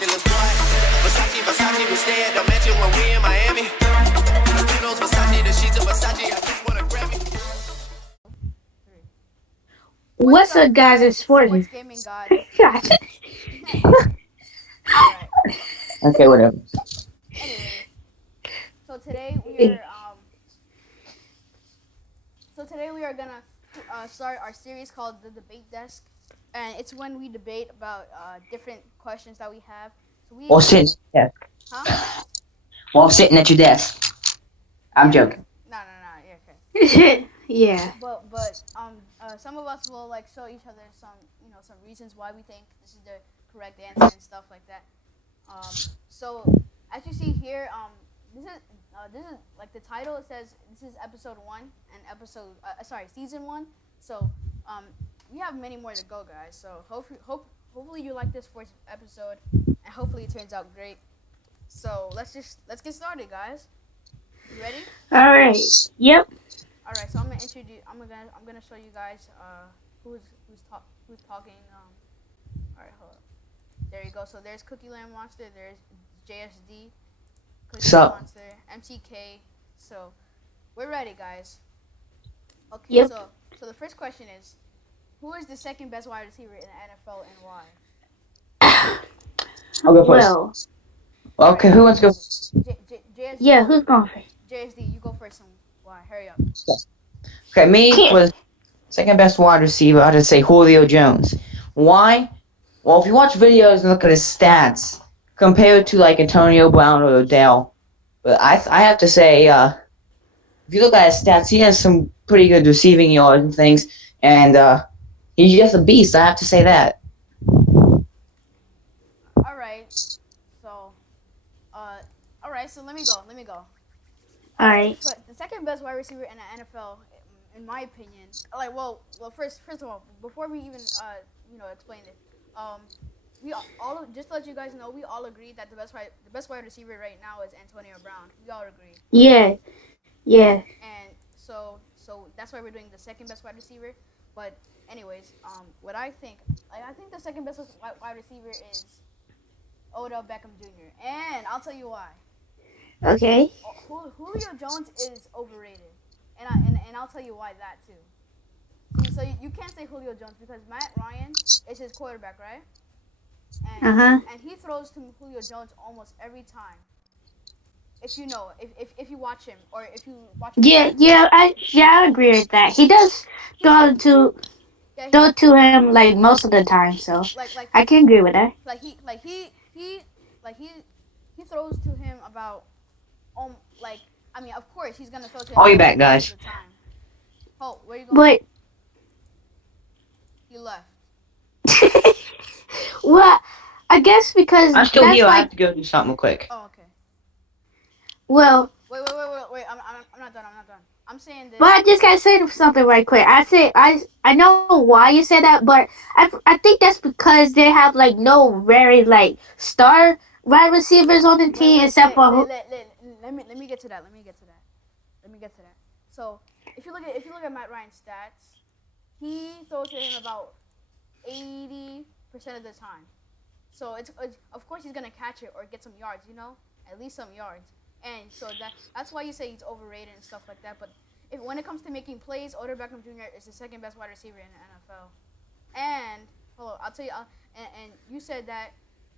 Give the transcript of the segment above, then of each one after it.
ridiculous, boy. Versace, Versace, we stay at the mansion when we in Miami. Pillows, Versace, the sheets of Versace, I just wanna grab me. What's up, guys? It's Sports Sporty. gaming gods. Gosh. Alright. Okay, whatever. Anyways, so today we are gonna start our series called the Debate Desk, and it's when we debate about different questions that we have. So we While sitting at your desk. huh? While sitting at your desk. I'm joking. No, yeah, okay. Yeah. But some of us will like show each other some reasons why we think this is the correct answer and stuff like that. So as you see here, this is like the title. It says this is episode 1 and season 1. So we have many more to go, guys. So hopefully you like this first episode, and hopefully it turns out great. So let's get started, guys. You ready? All right. Yep. All right. So I'm gonna show you guys who's talking. All right, hold up. There you go. So there's Cookieland Monster. There's JSD. Cookieland Monster. MCK. So we're ready, guys. Okay. Yep. So the first question is, who is the second best wide receiver in the NFL and why? I'll go first. Well, Okay, who wants to go first? JSD. yeah, who's going first? JSD, you go first. And why? Hurry up. Okay, me was second best wide receiver. I'd say Julio Jones. Why? Well, if you watch videos and look at his stats, compared to like Antonio Brown or Odell, but I have to say, if you look at his stats, he has some pretty good receiving yards and things, and he's just a beast. I have to say that. All right. So let me go. All right. So the second best wide receiver in the NFL, in my opinion, first of all, before we even explain it, we all just to let you guys know, we all agree that the best wide receiver right now is Antonio Brown. We all agree. Yeah. Yeah. And so that's why we're doing the second best wide receiver. But anyways, what I think the second best wide receiver is Odell Beckham Jr. And I'll tell you why. Okay. Julio Jones is overrated, and I'll tell you why that too. See, so you can't say Julio Jones because Matt Ryan is his quarterback, right? And he throws to Julio Jones almost every time. If you watch him or if you watch him. I agree with that. He does throw to him like most of the time, so I can agree with that. He throws to him about of course he's gonna throw to him. I'll be back, guys. Oh, where you going? But he left. well, I guess because I'm still that's here. I like, have to go do something quick. Oh, okay. well, Wait. I'm not done. I'm saying this. but I just gotta say something right quick. I know why you said that, but I think that's because they have like no very like star wide receivers on the team except for. Let me get to that. So if you look at Matt Ryan's stats, he throws to him about 80% of the time. So it's of course he's gonna catch it or get some yards, at least some yards. And so that's why you say he's overrated and stuff like that. But when it comes to making plays, Odell Beckham Jr. is the second best wide receiver in the NFL. And hold on, I'll tell you. And you said that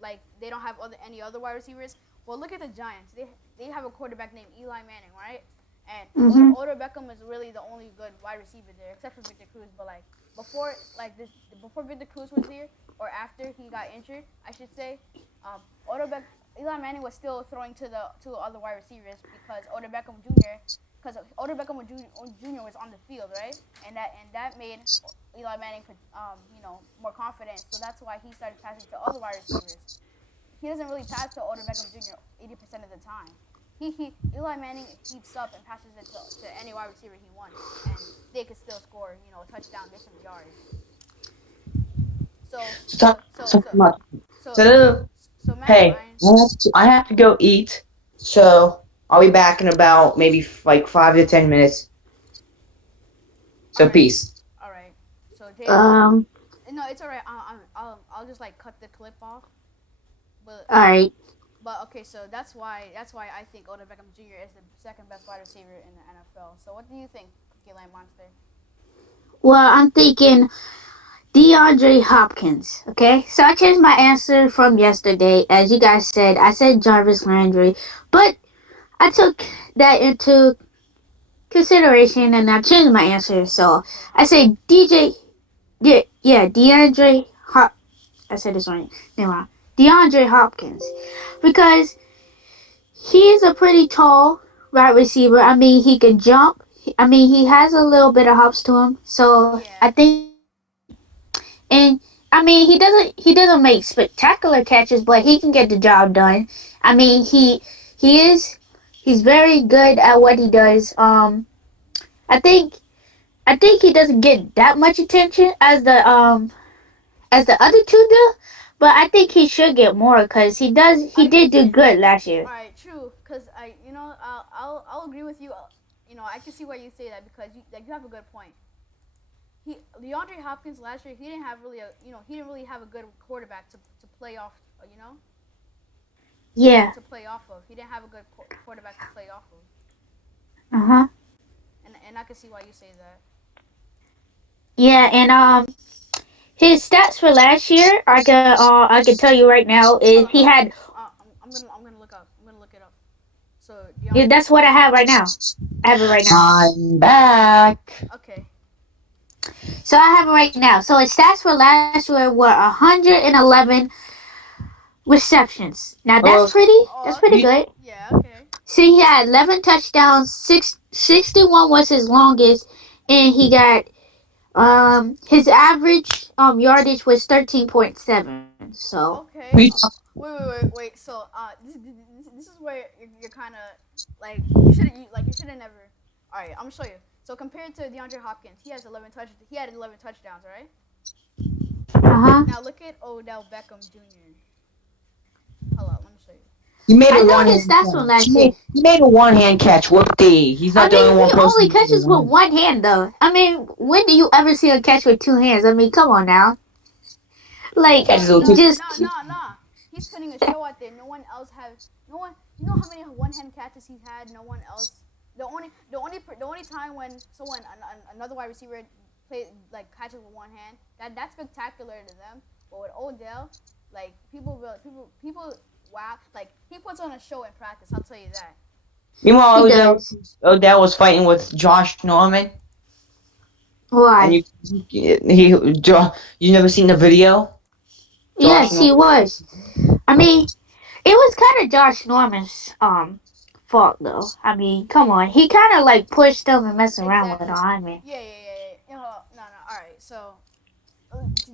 like they don't have any other wide receivers. Well, look at the Giants. They have a quarterback named Eli Manning, right? And Odell Beckham is really the only good wide receiver there, except for Victor Cruz. But like before Victor Cruz was here, or after he got injured, I should say, Eli Manning was still throwing to other wide receivers because Odell Beckham Jr. was on the field, right? And that made Eli Manning more confident. So that's why he started passing to other wide receivers. He doesn't really pass to Odell Beckham Jr. 80% of the time. Eli Manning heats up and passes it to any wide receiver he wants, and they could still score, a touchdown, get some yards. Hey, I have to go eat, so I'll be back in about maybe like 5 to 10 minutes. So peace. All right. So Jason, no, it's all right. I'll just like cut the clip off. But All right. but okay, so that's why I think Odell Beckham Jr. is the second best wide receiver in the NFL. So what do you think, Cookieland Monster? Well, I'm thinking DeAndre Hopkins. Okay, so I changed my answer from yesterday. As you guys said, I said Jarvis Landry, but I took that into consideration and I changed my answer. So Okay. I say DJ. Yeah, DeAndre Hop. I said this right. Never mind. DeAndre Hopkins, because he's a pretty tall wide receiver. I mean, he can jump. I mean, he has a little bit of hops to him. So I Yeah. think, and I mean, he doesn't make spectacular catches, but he can get the job done. I mean, he's very good at what he does. I think I think he doesn't get that much attention as the other two do, but I think he should get more because he I did do good last year. All right, true. Cause I'll agree with you. I can see why you say that because you have a good point. DeAndre Hopkins last year he didn't have really he didn't really have a good quarterback to play off. Yeah. To play off of. He didn't have a good quarterback to play off of. Uh-huh. And I can see why you say that. Yeah, and his stats for last year, I can tell you right now is Hold on, he hold on. had. I'm gonna look up. I'm gonna look it up. So Yeah, DeAndre. that's what I have right now. I have it right now. I'm back. Okay. So I have it right now. So his stats for last year were 111 receptions. Now Oh, that's Oh, pretty okay. good. Yeah. Okay. See, he had 11 touchdowns. 61 was his longest, and he got his average yardage was 13.7. So Okay. Wait. So this is where you're kind of like you shouldn't never. All right, I'm gonna show you. So compared to DeAndre Hopkins, he had 11 touchdowns, right? uh-huh. Now look at Odell Beckham Jr. Hold on, let me show you. he made I a know one hand his stats from catch. last year. He made a one hand catch. Whoop-dee. He's I not the only mean, one he person only who made a catches with one. one hand though. I mean, when do you ever see a catch with two hands? I mean, come on now. Like Catches No, little no, too. just no, no, no. He's putting a show out there. No one else have. No one. You know how many one-hand catches he's had? No one else. The only time when another wide receiver play like catches with one hand, that's spectacular to them. But with Odell, like people wow, like he puts on a show in practice. I'll tell you that. Meanwhile, he does. Odell was fighting with Josh Norman, and Why? you never seen the video? Josh Yes, he Norman. was. I mean, it was kind of Josh Norman's fault though. I mean, come on, he kind of like pushed him and messed around with him. Exactly. I mean, Yeah. No. All right. So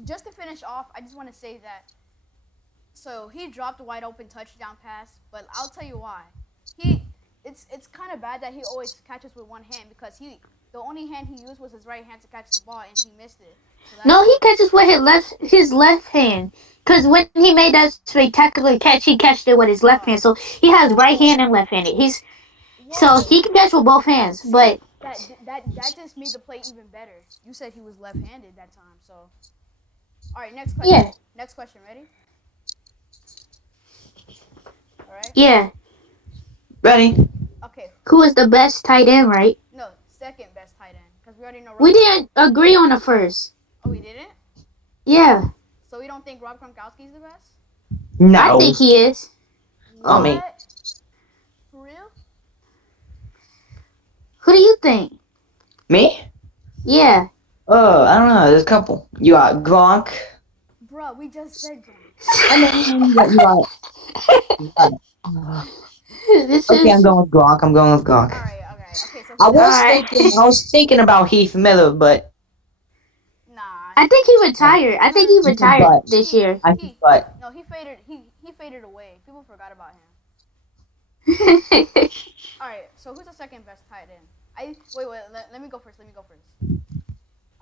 just to finish off, I just want to say that. So he dropped a wide open touchdown pass, but I'll tell you why. It's kind of bad that he always catches with one hand because the only hand he used was his right hand to catch the ball and he missed it. So no, he catches with his left hand. Cause when he made that spectacular catch, he catched it with his left hand. So he has right hand and left handed. So whoa. he can catch with both hands. See But that just made the play even better. You said he was left-handed that time, so. All right, next question. yeah, Next question. Ready? All right. yeah. Ready? Okay. Who is the best tight end, right? No, second best tight end because we already know. We didn't agree on the first. Oh, we didn't. Yeah, So we don't think Rob Gronkowski is the best? No. I think he is. Oh, me. What? For real? Who do you think? Me? Yeah. Oh, I don't know. There's a couple. You got Gronk. Bruh, we just said Gronk. I mean, you got This okay, is I'm going with Gronk. All right. Okay. So I who's Alright. was thinking about Heath Miller, but Nah. I think he retired. I think he retired But- this year. He faded away. People forgot about him. All right. So who's the second best tight end? Wait. Let me go first.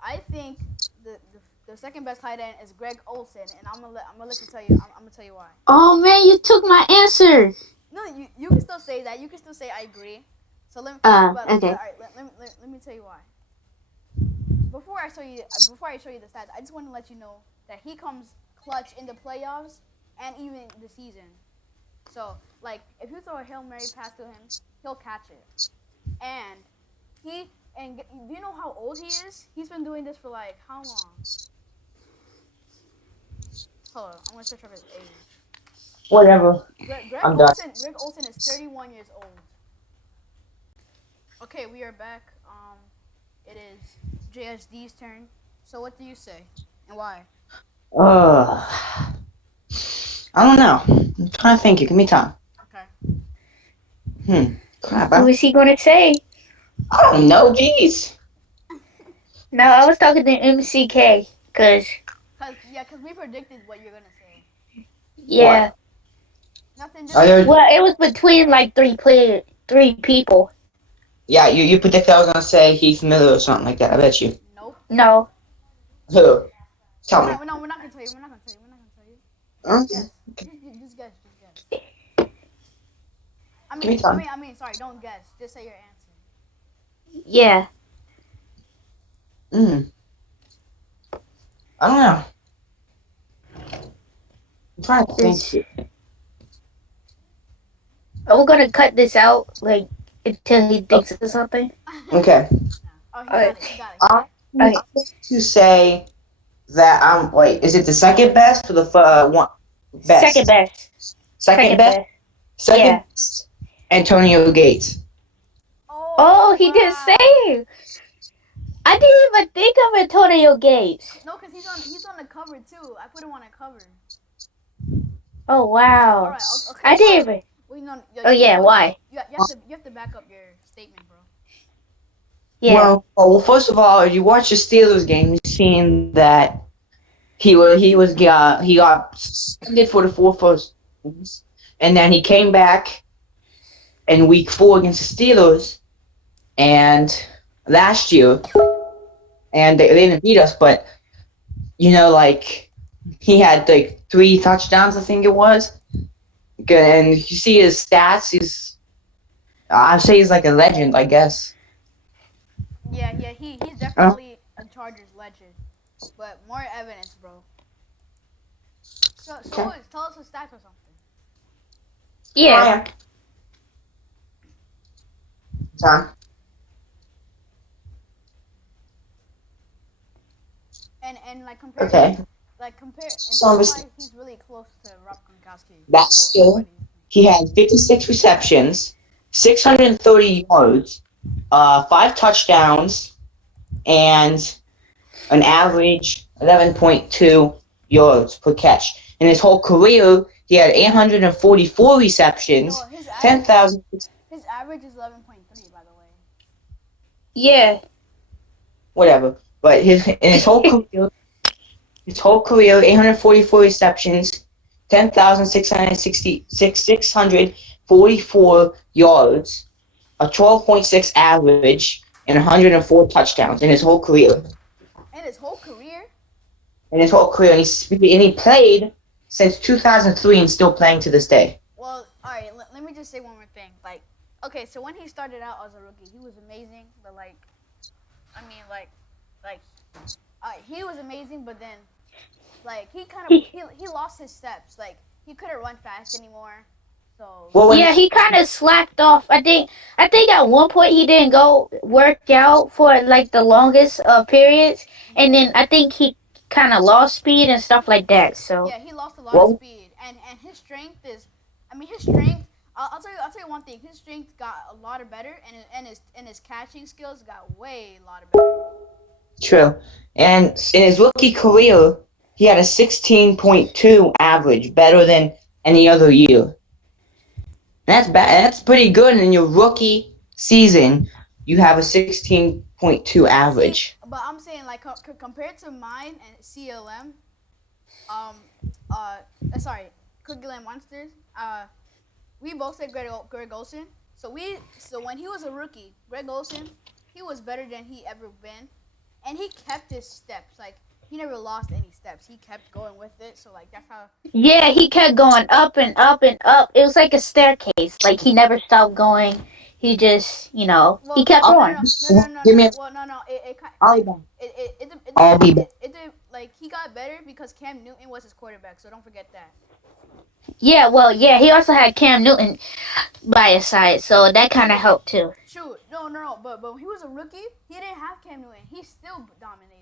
I think the second best tight end is Greg Olsen, and I'm gonna let you tell you. I'm gonna tell you why. Oh man, you took my answer. No, you can still say that. You can still say I agree. So let me. Okay. All right. Let me tell you why. Before I show you the stats, I just want to let you know that he comes clutch in the playoffs and even the season. So, like, if you throw a Hail Mary pass to him, he'll catch it. And do you know how old he is? He's been doing this for, like, how long? Hold on, I'm gonna search up his age. Whatever. Greg I'm done. Olsen is 31 years old. Okay, we are back. It is JSD's turn. So what do you say, and why? I don't know. I'm trying to think. Give me time. Okay. Crap. Who is he gonna say? I don't know. Jeez. No, I was talking to MCK, cause we predicted what you're gonna say. yeah. What? Nothing. Well, it was between like three people. Yeah, you predicted I was gonna say Heath Miller or something like that. I bet you. Nope. No. Who? Tell me. No, we're not gonna tell you. We're not gonna tell you. Huh? Guess. Just guess. I Give me time. mean, sorry, don't guess. Just say your answer. Yeah. I don't know. I'm trying to think. We're gonna cut this out like until he thinks of something. Okay. Oh, he Alright. got it. I'm Alright. going to say that wait, is it the second best or the one best? Second best. Second best. Second Yeah. best. Antonio Gates. Oh, he did say. I didn't even think of Antonio Gates. No, cause he's on the cover too. I put him on a cover. Oh wow. All right. Okay. I didn't even. Well, no, Oh yeah, why? You have to back up your statement, bro. Yeah. Well, first of all, if you watch the Steelers game, you've seen that he got suspended for the 4 first games, and then he came back in week 4 against the Steelers, and last year, and they didn't beat us, but like he had like 3 touchdowns, I think it was, and you see his stats, I'd say he's like a legend, I guess. Yeah, he's definitely a Chargers legend. But more evidence, bro. So tell us his stats or something. Yeah. Tom? And like compare. Okay. So he's really close to Rob Gronkowski. Last year, he had 56 receptions, 630 yards, 5 touchdowns, and an average 11.2 yards per catch. In his whole career, he had 844 receptions, 10,000. His average is 11.3, by the way. Yeah. Whatever. But in his whole career, 844 receptions, 644 yards, a 12.6 average, and 104 touchdowns in his whole career. In his whole career? In his whole career, and he played since 2003 and still playing to this day. Well, all right. Let me just say one more thing. Like, okay, so when he started out as a rookie, he was amazing. But he was amazing. But then, like, he lost his steps. Like, he couldn't run fast anymore. So Yeah, he kind of slacked off. I think at one point he didn't go work out for like the longest periods, and then I think he kind of lost speed and stuff like that. So yeah, he lost a lot of speed, and his strength is, his strength. I'll tell you one thing. His strength got a lot better, and his catching skills got a lot better. True, and in his rookie career, he had a 16.2 average, better than any other year. That's bad. That's pretty good. In your rookie season, you have a 16.2 average. But I'm saying, like, compared to mine and CLM, Cookieland Monsters, we both said Greg Olsen. So when he was a rookie, Greg Olsen, he was better than he ever been, and he kept his steps. Like, he never lost any steps. He kept going with it. So, like, that's how. yeah, he kept going up and up and up. It was like a staircase. Like, he never stopped going. He just, he kept going. No. Give me a. Well, no. I'll be back. he got better because Cam Newton was his quarterback. So don't forget that. Yeah, well, yeah, he also had Cam Newton by his side, so that kind of helped too. Shoot, no. But when he was a rookie, he didn't have Cam Newton. He still dominated.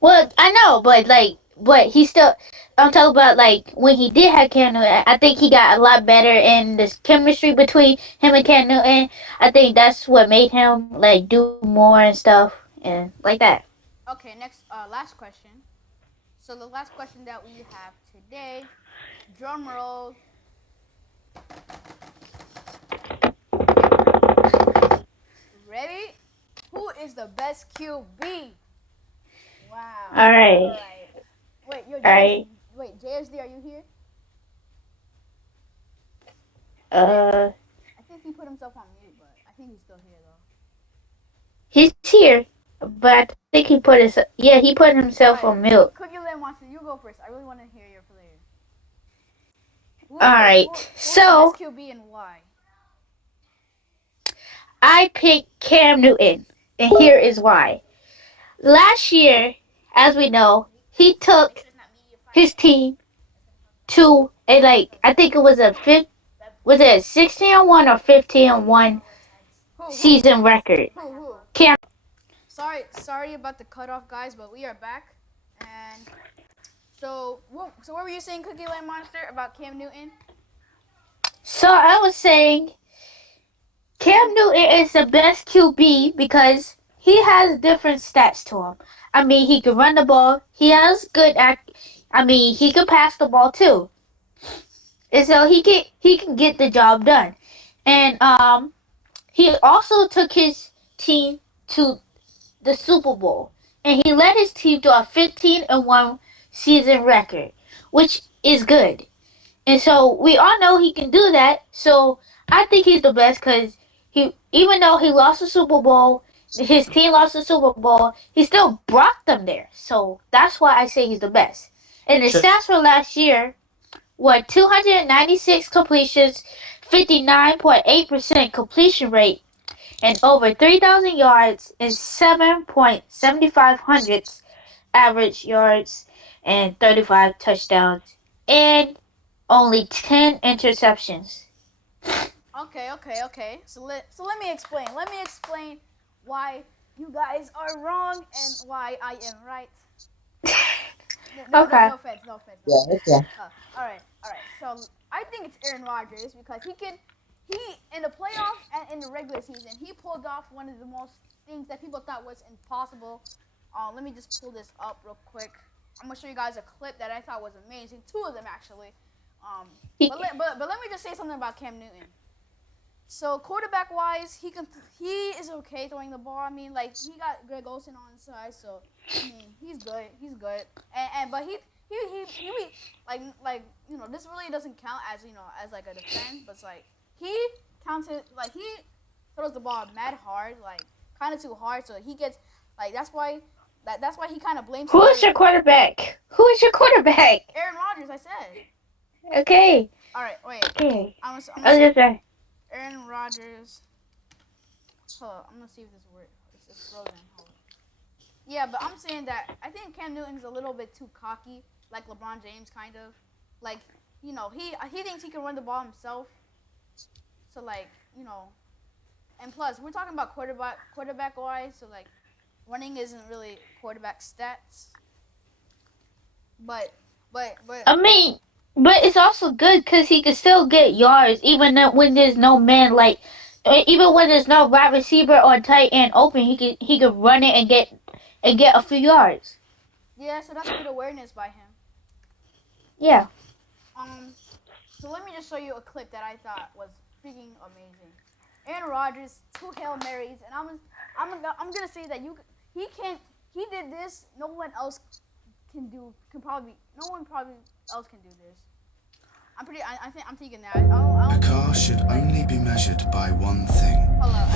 Well, I know, but he still. I'm talking about like when he did have Cam Newton. I think he got a lot better in this chemistry between him and Cam Newton. I think that's what made him like do more and stuff and like that. Okay, next, last question. So the last question that we have today, drum roll. Ready? Who is the best QB? Wow. All right. Wait, All right. Wait, JSD, are you here? Uh, I think he put himself on mute, but I think he's still here though. he's here, but I think he put he put himself on mute. Cookieland Monster, you go first. I really want to hear your player. Who's so the best QB and why? I picked Cam Newton, and here is why. Last year, as we know, he took his team to I think it was a 16-1 or 15-1 season record. Who? Cam. Sorry about the cutoff, guys, but we are back. And so what were you saying, Cookieland Monster, about Cam Newton? So I was saying Cam Newton is the best QB because he has different stats to him. I mean, he can run the ball. He has he can pass the ball too. And so he can get the job done. And he also took his team to the Super Bowl. And he led his team to a 15-1 season record, which is good. And so we all know he can do that. So I think he's the best because even though he lost the Super Bowl, his team lost the Super Bowl, he still brought them there. So that's why I say he's the best. And the stats for last year were 296 completions, 59.8% completion rate, and over 3,000 yards and 7.75 hundredths average yards and 35 touchdowns and only 10 interceptions. Okay. So let me explain. Let me explain why you guys are wrong and why I am right. No offense. Yeah. All right. So I think it's Aaron Rodgers because he in the playoffs and in the regular season, he pulled off one of the most things that people thought was impossible. Let me just pull this up real quick. I'm gonna show you guys a clip that I thought was amazing. Two of them actually. But let me just say something about Cam Newton. So quarterback wise, he is okay throwing the ball. I mean, like he got Greg Olsen on his side, so I mean he's good. But he like this really doesn't count as as like a defense, but it's like he counted like he throws the ball mad hard, like kind of too hard, so he gets like that's why he kind of blames. Who is your quarterback? Aaron Rodgers, I said. Okay. All right, wait. Okay. I'm I was just saying. Aaron Rodgers. Hold on, I'm gonna see if this works. It's frozen. Hold on. Yeah, but I'm saying that I think Cam Newton's a little bit too cocky, like LeBron James, kind of. Like, he thinks he can run the ball himself. So like, and plus we're talking about quarterback wise, so like, running isn't really quarterback stats. But. I mean. But it's also good because he can still get yards even when there's no man even when there's no wide receiver or tight end open, he can run it and get a few yards. Yeah, so that's good awareness by him. Yeah. So let me just show you a clip that I thought was freaking amazing. Aaron Rodgers, 2 Hail Marys, and I'm gonna say that he did this. No one else no one probably else can do this. I'm thinking that. A car should only be measured by one thing. Hold on,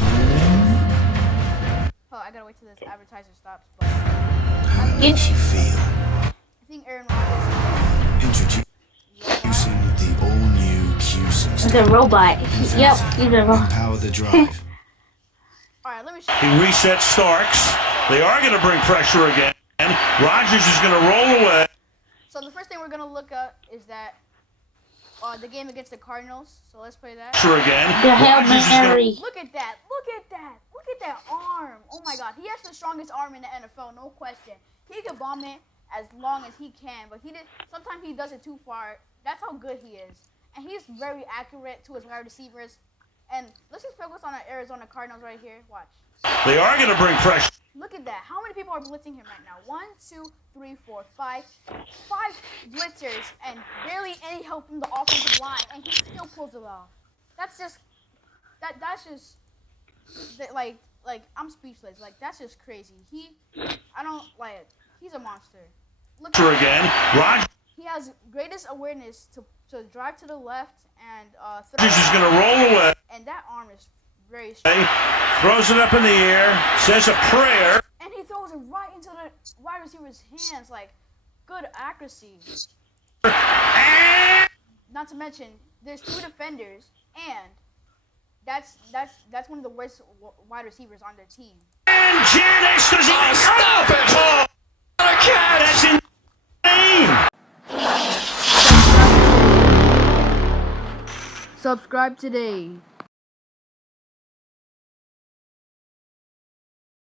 I gotta wait till this advertiser stops. But How it makes you feel. I think Aaron Rodgers. Introducing the all-new Q60. He's a robot. Yep, he's a robot. Empower the drive. All right, let me show He resets Starks. They are going to bring pressure again. Rodgers is going to roll away. So the first thing we're gonna look at is that the game against the Cardinals. So let's play that. Sure again. The Hail Rodgers is gonna- Mary. Look at that! Look at that! Look at that arm! Oh my God, he has the strongest arm in the NFL, no question. He can bomb it as long as he can, but sometimes he does it too far. That's how good he is, and he's very accurate to his wide receivers. And let's just focus on the Arizona Cardinals right here. Watch. They are going to bring pressure. Look at that. How many people are blitzing him right now? 1, 2, 3, 4, 5. 5 blitzers and barely any help from the offensive line, and he still pulls it off. That's just like I'm speechless. Like that's just crazy. I don't like it. He's a monster. Look Sure again. Rodgers He has greatest awareness to drive to the left and is going to roll away. and that arm is very strong. Throws it up in the air. Says a prayer. And he throws it right into the wide receiver's hands, like good accuracy. Not to mention, there's 2 defenders, and that's one of the worst wide receivers on their team. And Janice does he stop it? Oh, what a catch! That's insane. Subscribe today.